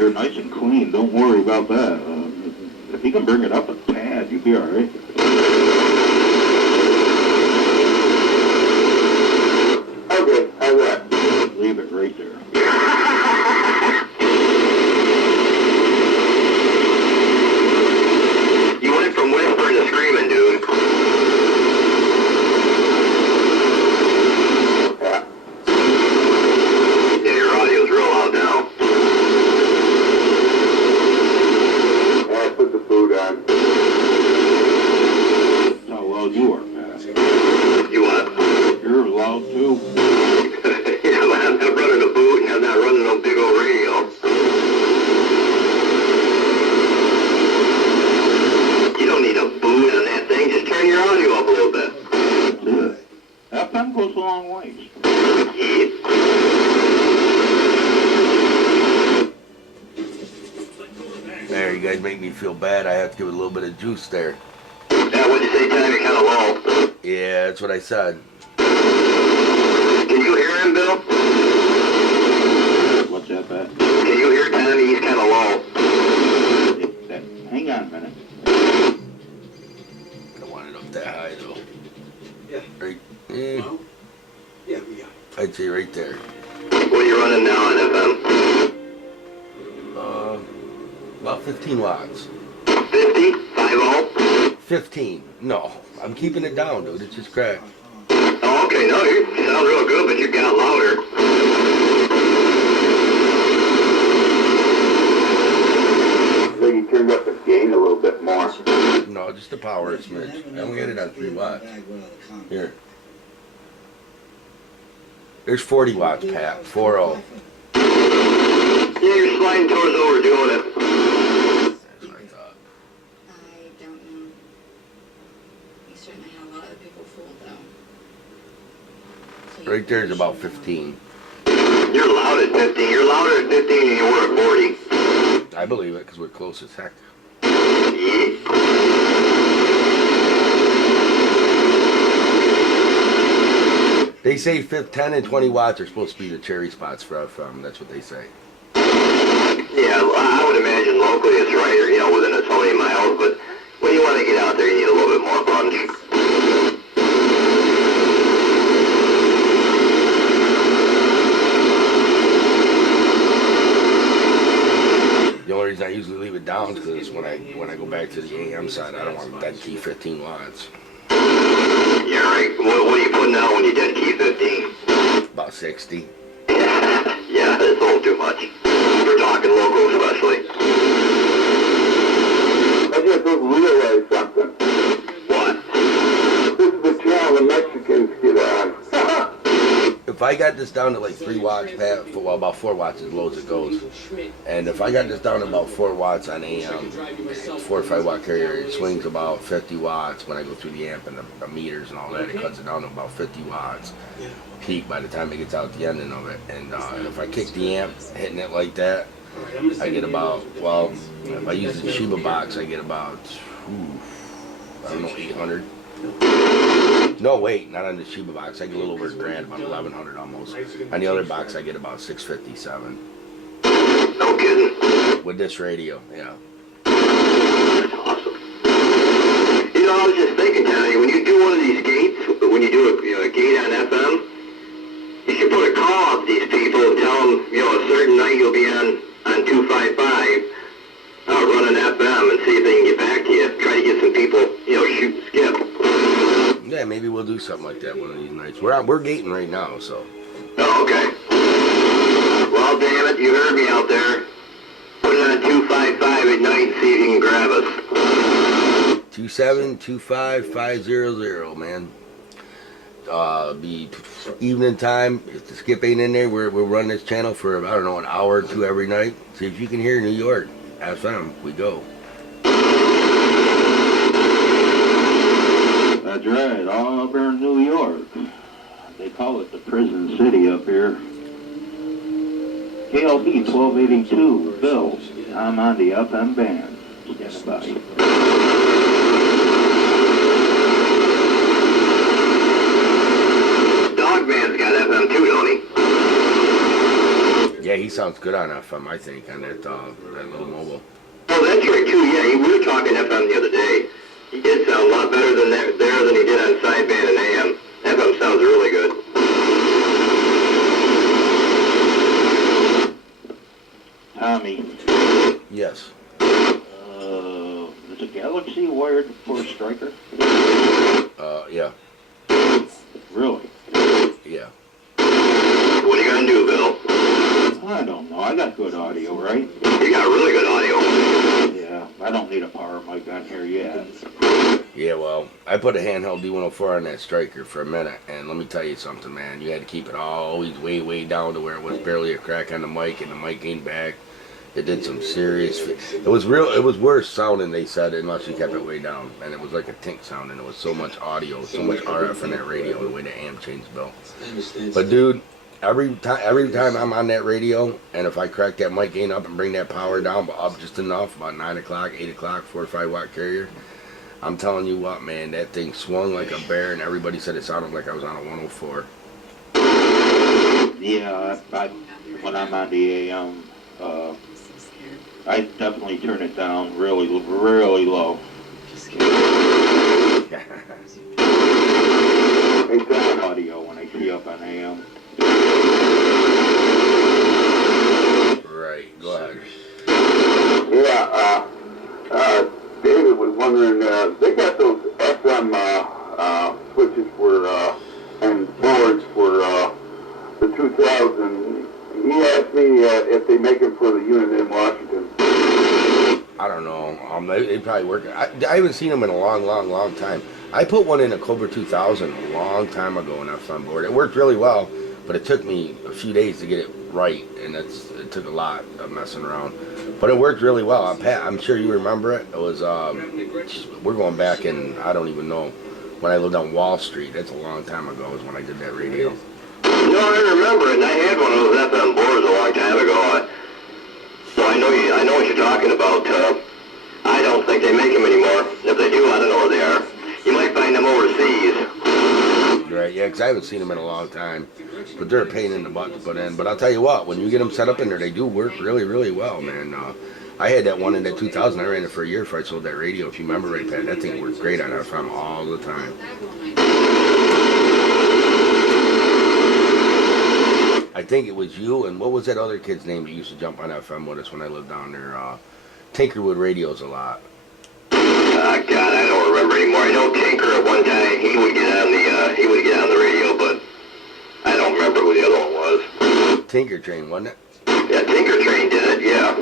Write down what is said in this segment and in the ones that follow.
you're nice and clean. Don't worry about that. If you can bring it up a tad, you'll be all right. Okay, I will. Leave it right there. You went from whispering to screaming, dude. Yeah, your audio's real loud now. Yeah, I put the food on. That's how loud you are, Pat. You what? You're loud too. Yeah, but I'm not running a boot and I'm not running no big old radio. You don't need a boot on that thing. Just turn your audio up a little bit. That's it. FM goes a long ways. There, you guys make me feel bad. I have to give it a little bit of juice there. Yeah, what'd you say, Tom? You're kind of low. Yeah, that's what I said. Can you hear him, Bill? What's that, Pat? Can you hear Tommy? He's kind of low. Hang on a minute. I don't want it up that high, though. Yeah. Right. Well, yeah, we got it. I'd say right there. What are you running now on FM? About 15 watts. 50? 50? 15. No, I'm keeping it down, dude. It's just cracked. Oh, okay. No, you sound real good, but you got louder. So you turned up the gain a little bit more. No, just the power, smidge. I only got it on 3 watts. Here. There's 40 watts, Pat. 4-0. Yeah, you're sliding towards overdoing it. That's what I thought. I don't know. You certainly had a lot of people fooled, though. So Right there is about 15. You're loud at 15. You're louder at 15 than you were at 40. I believe it because we're close as heck. They say 10 and 20 watts are supposed to be the cherry spots for FM. That's what they say. Yeah, I would imagine locally it's right, or, within so many miles, but when you want to get out there, you need a little bit more punch. The only reason I usually leave it down is because when I go back to the AM side, I don't want dead key 15 watts. Yeah, right. What are you putting out when you dead key 15? About 60. Yeah, that's a little too much. We're talking local especially. I just don't realize something. What? This is the channel the Mexicans get on. If I got this down to like 3 watts, Pat, well, about 4 watts as low as it goes. And if I got this down to about 4 watts on AM, 4 or 5 watt carrier, it swings about 50 watts when I go through the amp and the meters and all that. It cuts it down to about 50 watts peak by the time it gets out the ending of it. And if I kick the amp, hitting it like that, I get about, well, if I use the Toshiba box, I get about, I don't know, 800. No, wait, not on the Toshiba box. I get a little over $1,000, about 1,100 almost. On the other box, I get about 657. No kidding. With this radio, yeah. That's awesome. I was just thinking, Tony, when you do one of these gates, when you do a gate on FM, you should put a call out to these people and tell them, a certain night you'll be on 255, running FM, and see if they can get back to you. Try to get some people, shoot and skip. Yeah, maybe we'll do something like that one of these nights. We're gating right now, so. Oh, okay. Well, damn it, you heard me out there. Put it on 255 at night and see if you can grab us. 2725500, man. Be evening time. If the skip ain't in there, we're running this channel for, I don't know, an hour or 2 every night. See if you can hear New York. FM, we go. That's right, Auburn, New York. They call it the prison city up here. KLB 1282, Bill. I'm on the FM band. Stand by. Dogman's got FM too, don't he? Yeah, he sounds good on FM, I think, on that little mobile. Oh, that's right, too. Yeah, we were talking FM the other day. He did sound a lot better than there than he did on sideband and AM. FM sounds really good. Tommy, Yes. is a Galaxy wired for a Striker? Yeah. Really? Yeah. What are you gonna do, Bill? I don't know. I got good audio, right? You got really good audio. Yeah, I don't need a power mic on here yet. Yeah, well, I put a handheld D104 on that Striker for a minute, and let me tell you something, man. You had to keep it always way, way down to where it was barely a crack on the mic, and the mic came back. It did some serious. It was worse sounding, they said, unless you kept it way down, and it was like a tink sound, and it was so much audio, so much RF in that radio, the way the amp changed built. But dude, every time I'm on that radio, and if I crack that mic gain up and bring that power down, but up just enough, about 9 o'clock, 8 o'clock, 4 or 5 watt carrier, I'm telling you what, man, that thing swung like a bear, and everybody said it sounded like I was on a 104. Yeah, when I'm on the AM, I definitely turn it down really, really low. Audio when I key up on AM. Right, go ahead. Yeah, David was wondering, they got those FM switches for, and boards for the 2000. He asked me if they make them for the unit in Washington. I don't know. They probably work. I haven't seen them in a long, long, long time. I put one in a Cobra 2000 a long time ago, an FM board. It worked really well, but it took me a few days to get it right, and it took a lot of messing around. But it worked really well. I'm sure you remember it. It was, we're going back in, I don't even know, when I lived on Wall Street. That's a long time ago is when I did that radio. No, I remember it, and I had one of those FM boards a long time ago. So I know what you're talking about. I don't think they make them anymore. If they do, I don't know where they are. You might find them overseas. Right, yeah, because I haven't seen them in a long time. But they're a pain in the butt to put in. But I'll tell you what, when you get them set up in there, they do work really, really well, man. I had that one in that 2000. I ran it for a year before I sold that radio. If you remember right, Pat, that thing worked great on FM all the time. I think it was you, and what was that other kid's name that used to jump on FM with us when I lived down there? Tinkerwood Radios a lot. God, I don't remember anymore. I know Tinker at one time he would get on the radio, but I don't remember who the other one was. Tinker Train, wasn't it? Yeah, Tinker Train did it. Yeah.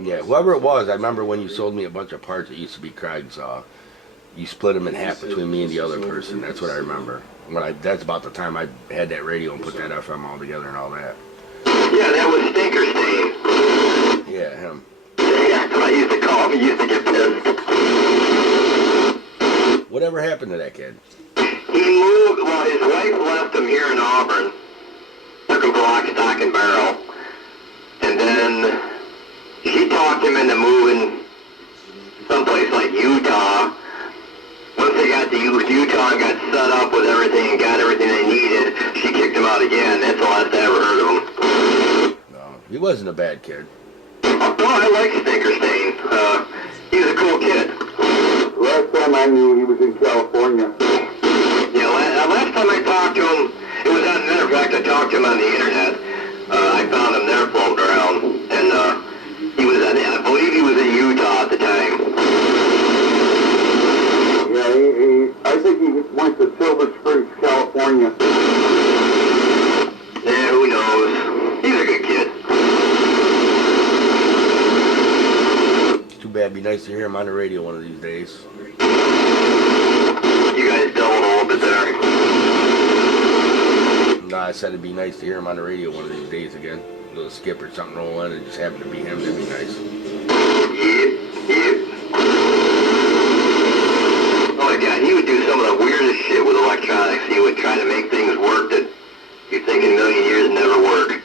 Yeah, whoever it was, I remember when you sold me a bunch of parts. It used to be Craig's. You split them in half between me and the other person. That's what I remember. That's about the time I had that radio and put that FM all together and all that. Yeah, that was Stinker Stain. Yeah, him. Yeah, that's what I used to call him. He used to get pissed. Whatever happened to that kid? He moved, well, his wife left him here in Auburn. Took him to lock, stock, and barrel. And then she talked him into moving someplace like Utah. Once they got to Utah and got set up with everything and got everything they needed, she kicked him out again. That's the last I ever heard of him. No, he wasn't a bad kid. Oh, I like Stinker Stain. He was a cool kid. Last time I knew, he was in California. Yeah, last time I talked to him, it was on, matter of fact, I talked to him on the internet. I found him there floating around, and he was, I believe he was in Utah at the time. Yeah, I think he went to Silver Springs, California. Yeah, who knows? He's a good kid. Too bad. It'd be nice to hear him on the radio one of these days. You guys doubled a little bit there. No, I said it'd be nice to hear him on the radio one of these days again. A little skip or something rolling, and it just happened to be him. That'd be nice. Yep. Oh my God, he would do some of the weirdest shit with electronics. He would try to make things work that you'd think in a million years never work.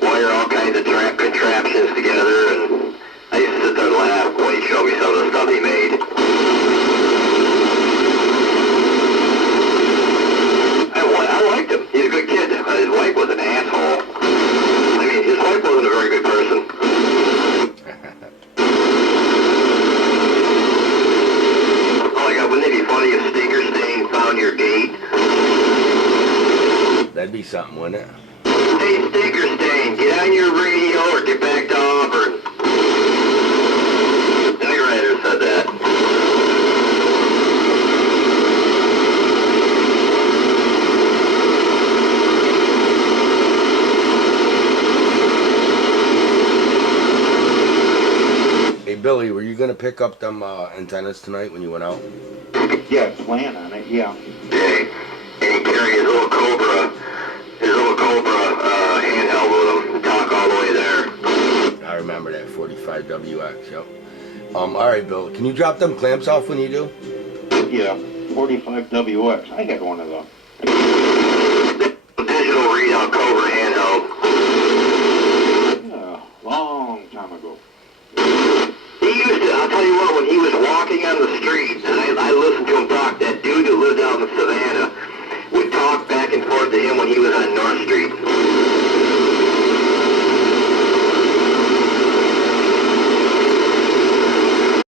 Wire all kinds of contraptions together, and I used to sit there and laugh when he'd show me some of the stuff he made. I liked him. He's a good kid. His That'd be something, wouldn't it? Hey, Stinkerstein, get on your radio or get back to Auburn. Night Rider said that. Hey, Billy, were you gonna pick up them antennas tonight when you went out? Yeah, plan on it, yeah. Hey, and he carried his little Cobra handheld with him, talk all the way there. I remember that 45 WX, yep. Alright, Bill, can you drop them clamps off when you do? Yeah, 45 WX. I got one of those. Digital readout Cobra handheld. Yeah, long time ago. He used to, I'll tell you what, when he was walking on the street, and I listened to him talk, that dude that lived out in Savannah,